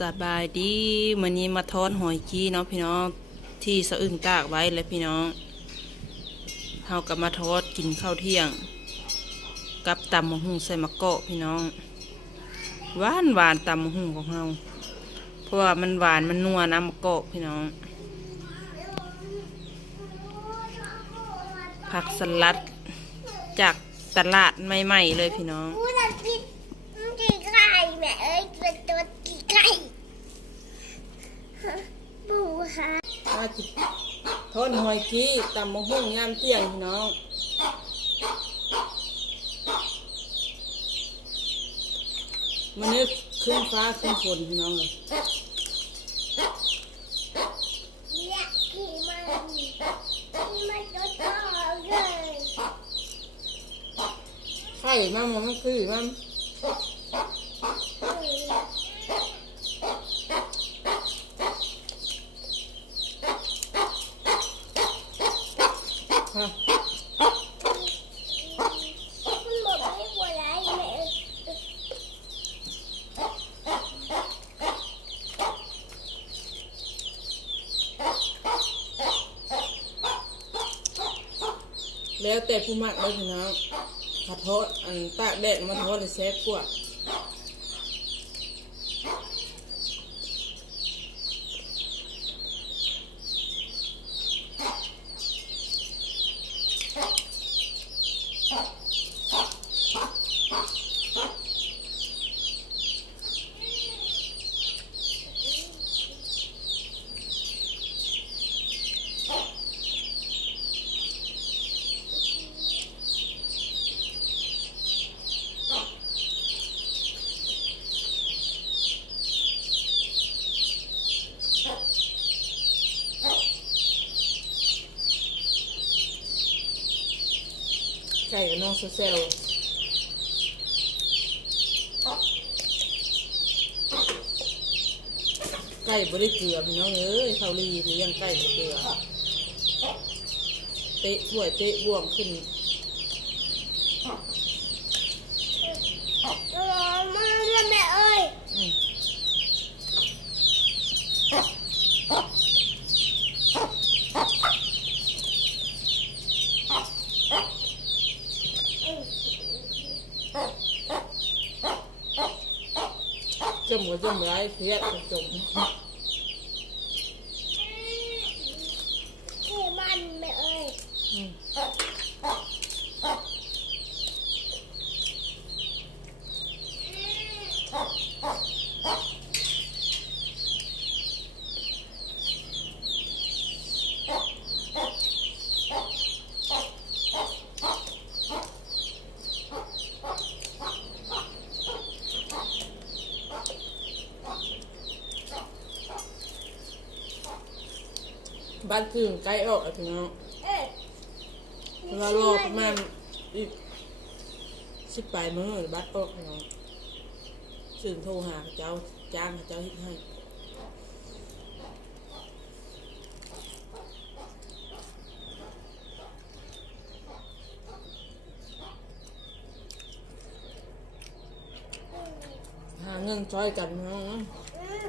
สบายดีมื้อนี้มาทอดหอยกี้เนาะพี่น้องที่สะอึ้งตากไว้แล้วพี่น้องเฮากับมาทอดกินข้าวเที่ยง กับตำมะฮุ่งใส่มะเกอกพี่น้องหวานหวานตำมะฮุ่งของเฮาเพราะว่ามันหวานมันนัวน้ำมะเกอกพี่น้อง ผักสลัดจากตลาดใหม่ๆเลยพี่น้อง พูดกินกี่ไก่แม่เอ้ยเป็นตัวกี่ไก่บู ค่ะมาจิทอดหอยกี้ตำมะฮุ่งยามเที่ยงพี่น้อง มันนี้ขึ้นฟ้าขึ้นฝนพี่น้องเลยอยากกินมันกินมันตัวโตเลยไข่มันมันคือมัน ฮะคุณบอกให้บัวไรแม่แล้วแต่ผู้มักเลยพี่น้องถ้าทอดอันตากแดดมาทอดเลยแซ่บกว่า ไก่กับน้องเซลไก่บริเกลือพี่น้องเอ้ยเขาลีเลี้ยงไก่บริเกลือเตะถ้วยเตะบ่วงขึ้น อ๋อมาแล้วแม่เอ้ย อืม จมก็ จมไรเพียดก็จม นี่มันแม่เอ้ย อืม บ้านคืนใกล้ออกแล้วพี่น้องเอ้ยเวลารอประมาณอีกสิบปลายมือบัตรออกพี่น้องสื่อโทรหาเจ้าจ้างเจ้าฮิตให้หาเงินช่วยกันพี่น้องนะ อืม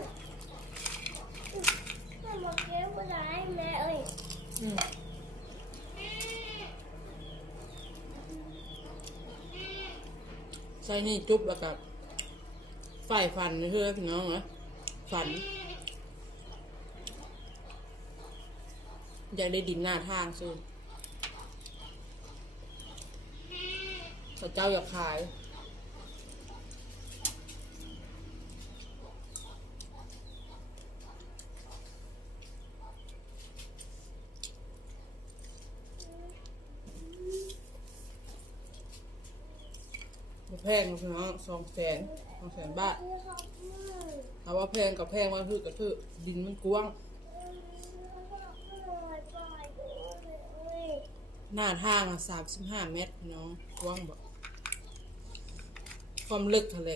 แม่บอกเก็บบัวไรแม่เอ้ย อืม ใส่นี่จุ๊บแล้วกับฝ่ายฟันนี่คือพี่น้องนะฟัน อยากได้ดินหน้าทางซื้อถ้าเจ้าอยากขาย แพงพี่น้องสองแสนสองแสนบาทคือเขามือาว่าแพงกับแพงว่าคือก็คือดินมันกว้างหน้าทางอะสามสิบห้าเมตรพี่น้องกว้างแบบความลึกทะเล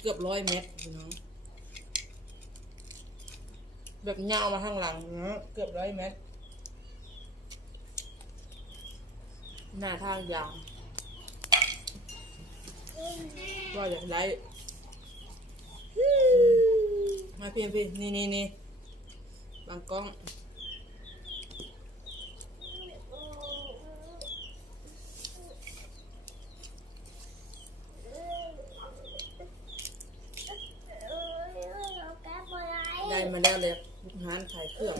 เกือบร้อยเมตรพี่น้อง แบบยาวมาทางหลังนะเกือบร้อยเมตรหน้าทางยาว ว่าอยากได้มาเพี่พี่นี่นี่นี่บางกล้องได้มาแล้วเลยหานขายเครื่อง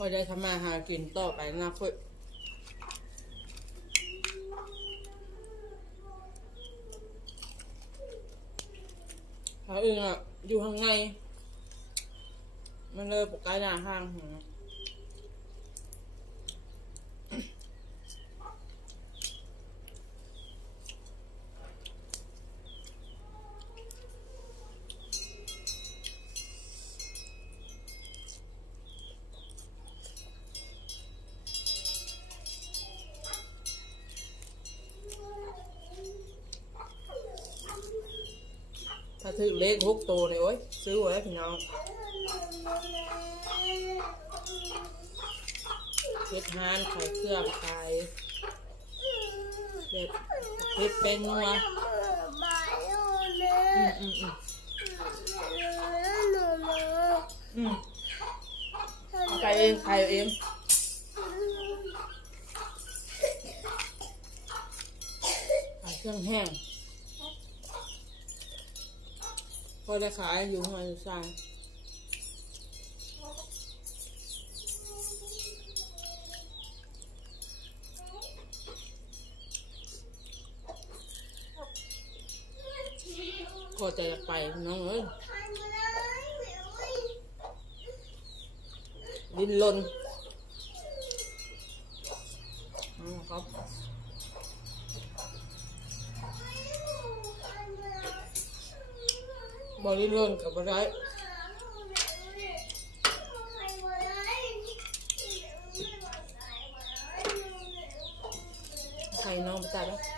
พอได้ทำมาหากินต่อไปอนะคุยเขาอื่นอะ อยู่ข้างใน มันเลยปกกายหน้าห้างหัวถ้าถือเลข หกตัวเนี่ยโอ้ยซื้อไว้พี่น้องเฮ็ดฮานขายเครื่องขายเด็ดเฮ็ดเป็นนัวอืมอืมอืมอืมเอาไปเองขายเอาเองขายเครื่องแห้ง พอได้ขายอยู่ข้างในอยู่ซ่างก็จะไปน้องเอ้ยดินลนอ๋อครับ บอดินลนกับอะไรใครน้องไปตัดแล้ว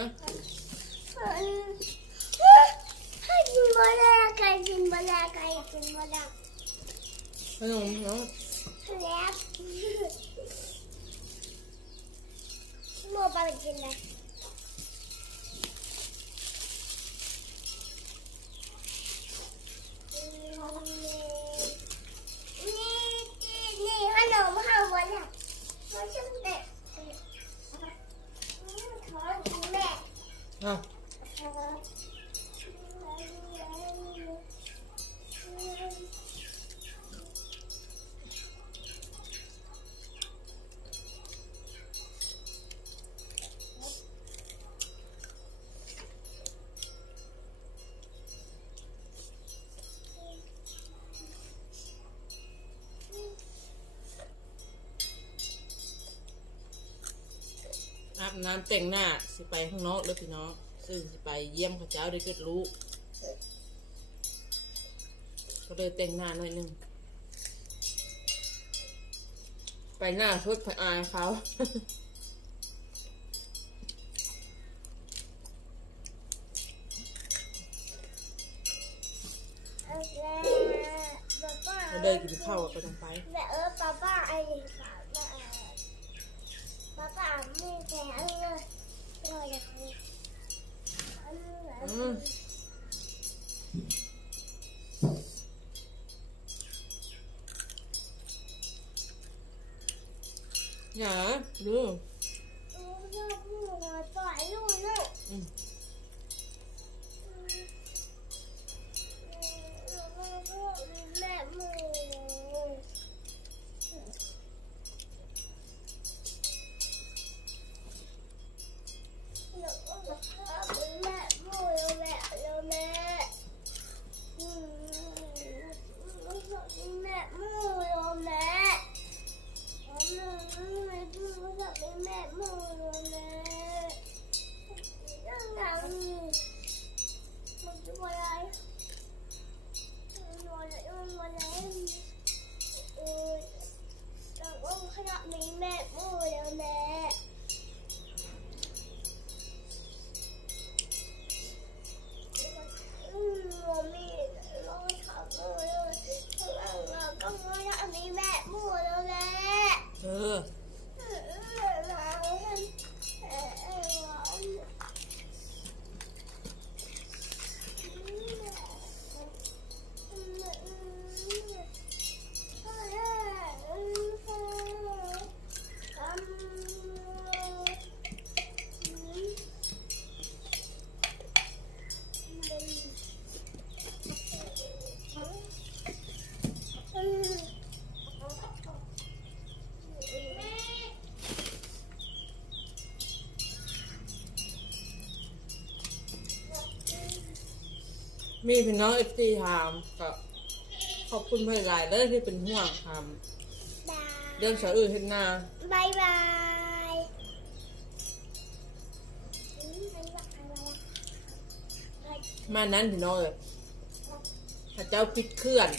น้ บน้ำแต่งหน้าสิไปข้างนอกเลยพี่น้อง ซึ่งสิไปเยี่ยมข้าเจ้าได้เกิดรู้ก็เลยแต่งหน้าหน่อยหนึง ไปหน้าชุดไปอายเขา อย่ มีพี่น้องเอฟซีถามก็ขอบคุณเพื่อนหลายเลยที่เป็นห่วงถามดาเรื่องสาวอื่นเห็นหน้าบายบายอืมมันว่าอะไรอะมานั้นพี่น้องเลยพระเจ้าปิดเคลื่อน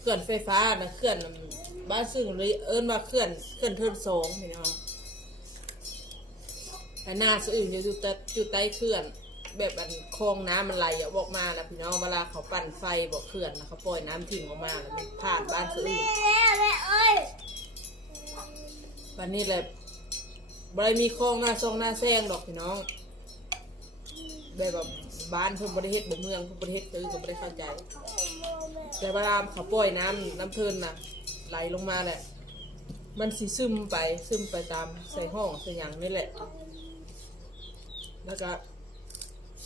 เคลื่อนไฟฟ้านะเคลื่อนบ้านซึ่งเลยเอิ้นว่าเคลื่อนเคลื่อนเทินสองพี่น้องแต่หน้าสาวอื่นอยู่แต่อยู่ใต้เคลื่อน แบบอันคลองน้ำมันไหลออกมานะพี่น้องเวลาเขาปั่นไฟบอกเคลื่อนนะเขาปล่อยน้ำทิ้งออกมาแล้วมันผ่านบ้านสาวแม่อื่นแม่เอ้ยวันนี้แหละบริมีคลองหน้าซองหน้าแซงดอกพี่น้อง แบบว่าบ้านเพิ่นบริเฮ็ดบ่เมืองเพิ่นบริเฮ็ดคือก็บ่ได้เข้าใจ แต่เวลาเขาปล่อยน้ำน้ำเทินน่ะ ไหลลงมาแหละ มันสิซึมไปซึมไปตามใส่ห้องใส่หยังนี่แหละ แล้วก็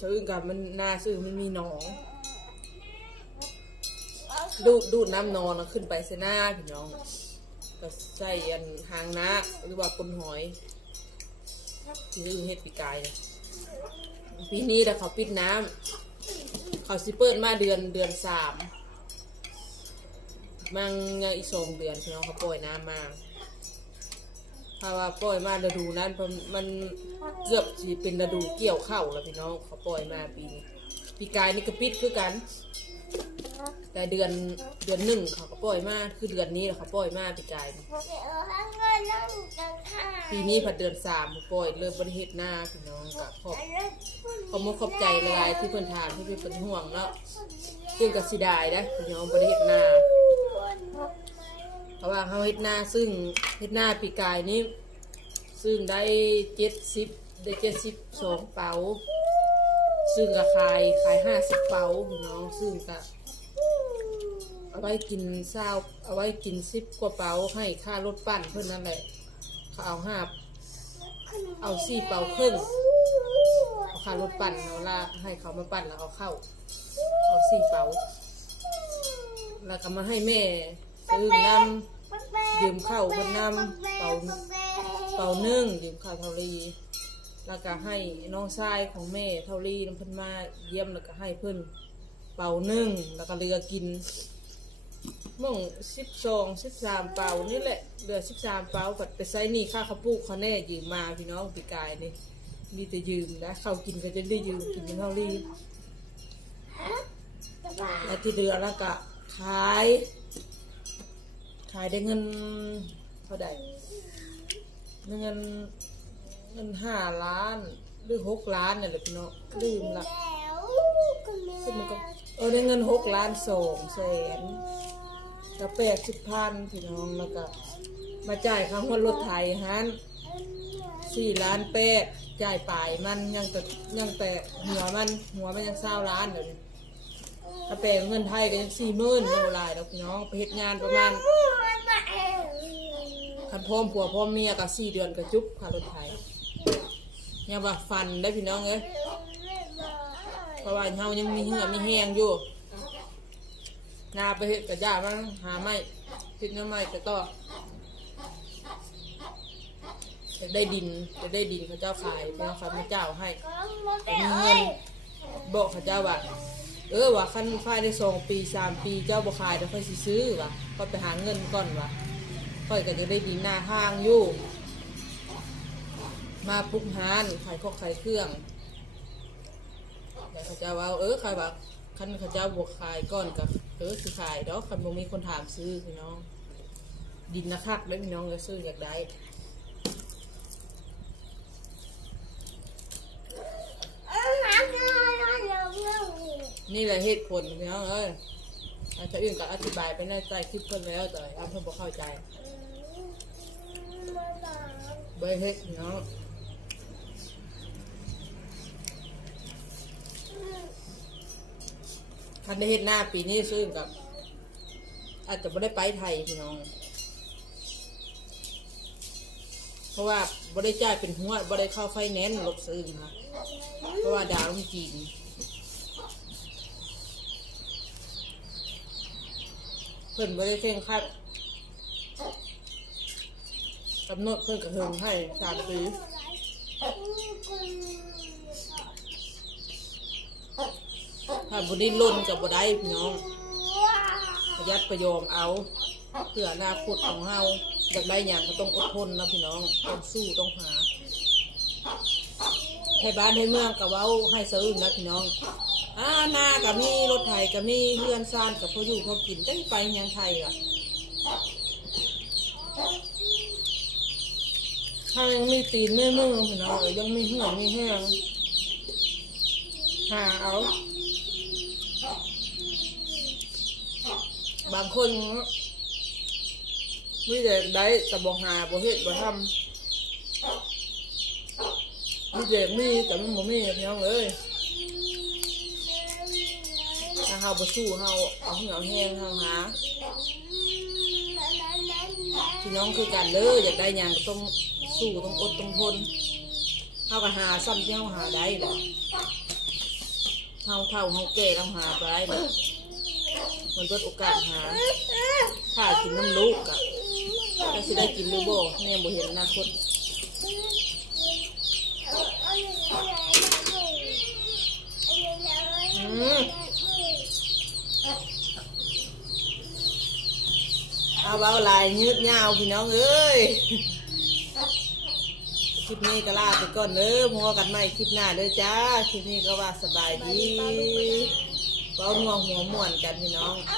ซื้อกับมันหน้าซื้อมันมีหนอง ดูดดูดน้ำนอนแล้วขึ้นไปเสหน้าพี่น้องก็ใส่อันหางนาหรือว่าปนหอยที่อื่นเฮ็ดปีกายเนี่ยปีนี้แต่เขาปิดน้ำเขาสิเปิดมาเดือนเดือนสามมันยังอีกสองเดือนพี่น้องเขาปล่อยน้ำมา ถ้าว่าปล่อยมาฤดูนั้นมันเกือบสิเป็นฤดูเกี่ยวข้าวแล้วพี่น้องเขาปล่อยมาปีนี้ปีกายนี่ก็ปิดคือกัน แต่เดือนเดือนหนึ่งเขาก็ปล่อยมาคือเดือนนี้เขาปล่อยมาปีกายนี่เดี๋ยวให้เงินนั่งกันค่ะปีนี้ผัดเดือนสามปล่อยเริ่มบริเหตุหน้าพี่น้องกับขอบขอบมุขอบใจหลายที่เพิ่นถามที่เพิ่นเป็นห่วงแล้วซึ่งก็สิได้นะพี่น้องบริเหตุหน้า เพราะว่าเขาเฮ็ดหน้าซึ่งเฮ็ดหน้าปีกายนี้ซึ่งได้เจ็ดสิบได้เจ็ดสิบสองเป๋า ซึ่งก็ขายขายห้าสิบเป๋าพี่น้องซึ่งก็เอาไว้กินเศร้าเอาไว้กินซิปกว่าเป๋าให้ค่ารถปั้นเพื่อนนั่นแหละเขาเอาห้าเอาสี่เป๋าครึ่งเอาค่ารถปั้นเอาละให้เขามาปั้นแล้วเอาเข้า เอาสี่เป๋า แล้วก็มาให้แม่ ซื้อน้ำยืมข้าวเพิ่นน้ำเป๋าเป๋านึ่งยืมข้าวเท่ารีแล้วก็ให้น้องชายของแม่เท่ารีน้ำเพิ่นมาเยี่ยมแล้วก็ให้เพิ่นเป๋านึ่งแล้วก็เรือกินม่งสิบสองสิบสามเป่านี่แหละเหลือสิบสามเป่ากัดไปใช้หนี่ค่าข้าวปลูกเขาแน่ยืมมาพี่น้องปีกายนี่มีแต่ยืมนะเขาวกินก็จะได้ยืมกินเป็นเท่ารีแล้วที่เหลือแล้วก็ขาย ขายได้เงินเท่าไหร่ได้เงินเงินห้าล้าน หรือหกล้านเนี่ยแหละพี่น้องลืมละคือมันก็เออได้เงินหกล้านสองแสนก็แปดสิบพันพี่น้องแล้วก็มาจ่ายค่างวดรถไถฮันสี่ล้านแปดจ่ายปลายมันยังแต่ยังแต่หัวมันหัวมันยังเศร้าล้านเดี๋ยวนี้ถ้าแปลงเงินไทยก็ยังสี่หมื่นโนลายแล้วพี่น้องไปเฮ็ดงานประมาณ คันพร้อมผัวพร้อมเมียก็สี่เดือนก็จุ๊บค่ารถไถยังว่าฟันได้พี่น้องเอ้ยเพราะว่าเฮายังมีเหือมีแห้งอยู่นาไปเห็ดกระยามันหาไม่คิดน้ำไม่แต่ก็จะได้ดินจะได้ดินเขาเจ้าขายพี่น้องครับพระเจ้าให้มีเงินบอกเขาเจ้าว่าเออว่าขั้นฝ่ายได้สองปีสามปีเจ้าบ่ขายเดี๋ยวค่อยซื้อว่ะก็ไปหาเงินก่อนว่ะ ค่อยก็จะได้ดินหน้าห้างอยู่ มาปุ๊บหานขายขอขายเครื่องแล้วเขาเจ้าว่าเออขายว่าคันเขาเจ้าบวกขายก่อนกับเออสิขายดอกคันบ่มีคนถามซื้อพี่น้อง ดินนะคักได้พี่น้องก็ซื้ออยากได้นี่แหละเหตุผลพี่น้องเอ้ยอาจจะอื่นก็อธิบายไปในใจคลิปเพิ่นแล้วแต่อ้ำเพิ่นบ่เข้าใจ เบเฮ็ดพี่น้องคันได้เฮ็ดหน้าปีนี้ซื้อกับ อาจจะไม่ได้ไปไทยพี่น้อง เพราะว่าบ่ได้จ่ายเป็นหัวบ่ได้เข้าไฟแนนซ์ลบซื้อค่ะเพราะว่าดาวลงจีนเพิ่นบ่ได้เข่งคัด กำหนดเพิ่นก็เฮิงให้สามปีถ้าบดิ้นรนกับบได้พี่น้องประหยัดประโยมเอา เพื่ออนาคตของเฮาอยากได้อย่างก็ต้องอดทนนะพี่น้องต้องสู้ต้องหาให้บ้านให้เมืองกับเว้าให้สะอื้นนะพี่น้องอ่านากับมีรถไถกับมีเรือนซานกับพออยู่พอกินได้ไปยังไทยล่ะ ถ้ายังไมีตีนไม่มือพี่น้องเอ้ยยังไมีเหื่อมีแห้งหาเอา บางคนมีแต่ได้แต่บ่หาบ่เฮ็ดบ่ทำมีแต่มีแต่มันบ่มีพี่น้องเอ้ยถ้าเฮาบ่สู้เฮาเอาเหี่ยวแห้งเฮาหาพี่น้องคือกันเด้ออยากได้หยังก็ต้อง สู้ต้องอดต้องทนเฮาก็หาซ้ำที่เฮาหาได้แหละเฮาเท่าเฮาแก่เราหาไปได้แหละมันเปิดโอกาสหาถ้ากินน้ำลูกอะก็สิได้กินหรือบ่แม่บ่เห็นอนาคตเอาเบาลายยืดยาวพี่น้องเอ้ย ลิปนี้ก็ลาไปก่อนเด้อมัวกันใหม่คลิปหน้าเด้อจ้าคลิปนี้ก็ว่าสบายดีเว้านัวหัวม่วนกันพี่น้องเอา